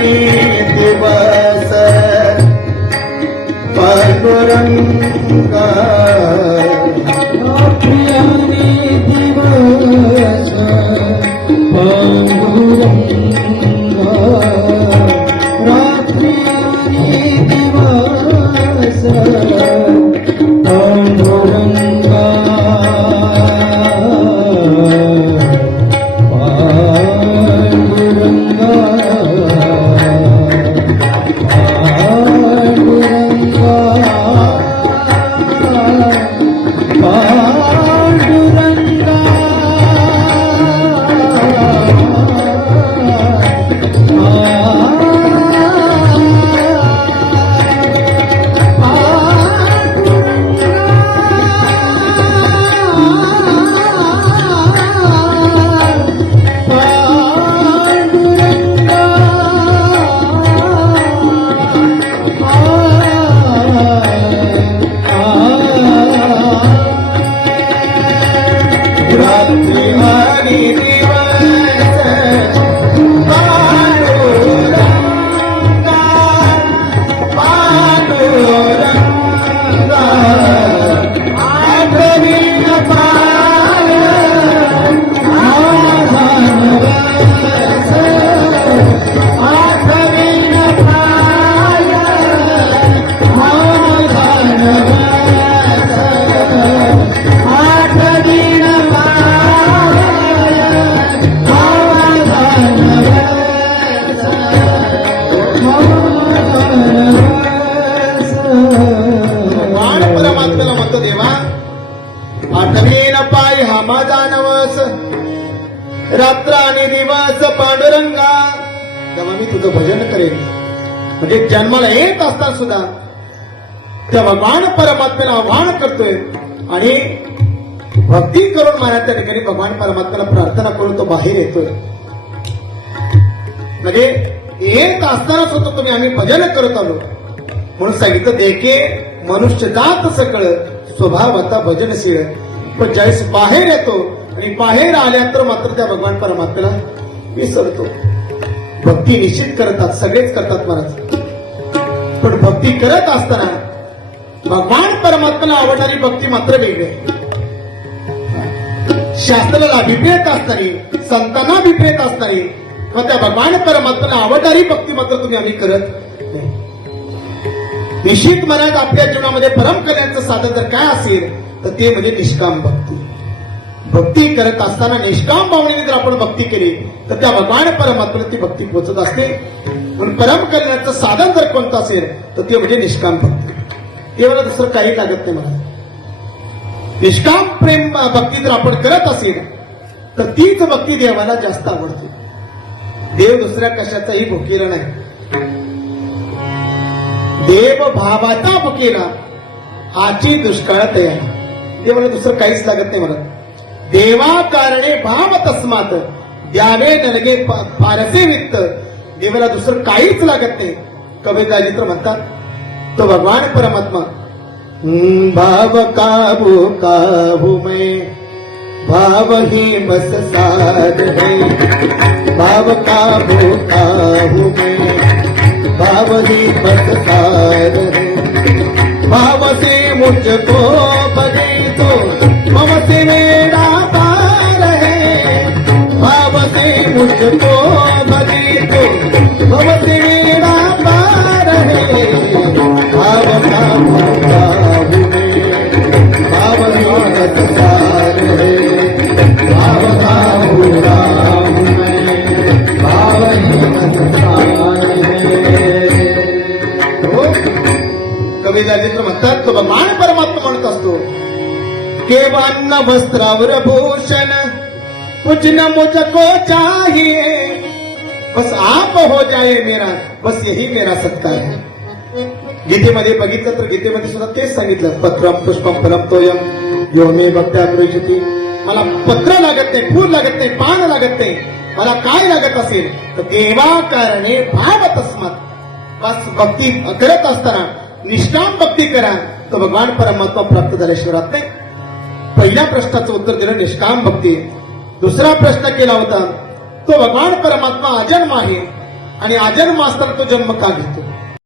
आणि दिवस रात्री आठवीन पाय हमा जाणवस रात्र आणि दिवस पांडुरंगा. तेव्हा मी तुझं भजन करेन. म्हणजे जन्माला येत असताना सुद्धा. तेव्हा मान परमात्म्याला आव्हान करतोय. आणि भक्ती करून मला त्या ठिकाणी भगवान परमात्म्याला प्रार्थना करून तो बाहेर येतोय. म्हणजे येत असताना सुद्धा तुम्ही आम्ही भजन करत आलो. म्हणून सांगितलं देखे मनुष्य जात सकळ स्वभावता भजनशील पण ज्यावेळेस बाहेर येतो आणि बाहेर आल्यानंतर मात्र त्या भगवान परमात्म्याला विसरतो. भक्ती निश्चित करतात सगळेच करतात महाराज. पण भक्ती करत असताना भगवान परमात्म्याला आवडणारी भक्ती मात्र वेगळी आहे. शास्त्राला अभिप्रेत असताना संतांना विपेत असताना किंवा त्या भगवान परमात्म्याला आवडणारी भक्ती मात्र तुम्ही आम्ही करत निश्चित मनात आपल्या जीवनामध्ये परम करण्याचं साधन जर काय असेल तर ते म्हणजे निष्काम भक्ती. भक्ती करत असताना निष्काम भावनेने जर आपण भक्ती केली तर त्या भगवान परमात्म्याला ती भक्ती पोचत असते. म्हणून परम करण्याचं साधन जर कोणतं असेल तर ते म्हणजे निष्काम भक्ती. मला दुसरं काही लागत नाही मला. निष्काम प्रेम भक्ती जर आपण करत असेल तर तीच भक्ती देवाला जास्त आवडते. देव दुसऱ्या कशाचाही भुकेला नाही. देव भावाचा भुकेला आची दुष्काळ तयार मला दुसरं काहीच लागत नाही म्हणत देवा कारणे भाव तस्मात. द्यावे नलगे फारसे वित्त. देवाला दुसरं काहीच लागत नाही. कविताजी तर म्हणतात तो भगवान परमात्मा. भाव काबू काबू में. भाव ही बस साध भाव काबू काबू में. भाव से मुझको बगे तो मम से मेरा पार है। भाव से मुझको बगे तो मम से मेरा पार है। भाव का भाव में। भाव ही कविदाजी म्हणतात तो भगवान परमात्मा म्हणत असतो. केवान्न वस्त्रावर भूषण कुछ न मुझको चाहिए. बस आप हो जाए मेरा बस यही मेरा सत्ता है. गीतेमध्ये बघितलं तर गीतेमध्ये सुद्धा तेच सांगितलं पत्रम पुष्पम फलम तोयम यो मे भक्त्या प्रविशती मला पत्र लागत नाही फूल लागत नाही पान लागत नाही. मला काय लागत असेल? तर देवा कारणे भाव तस्मात. बस भक्ती करत असताना निष्काम भक्ती करा तर भगवान परमात्मा प्राप्त झाल्याशिवाय राहत नाही. पहिल्या प्रश्नाचं उत्तर दिलं निष्काम भक्ती दुसरा प्रश्न केला होता तो भगवान परमात्मा अजन्म आहे आणि अजन्म असताना तो जन्म का घेतो?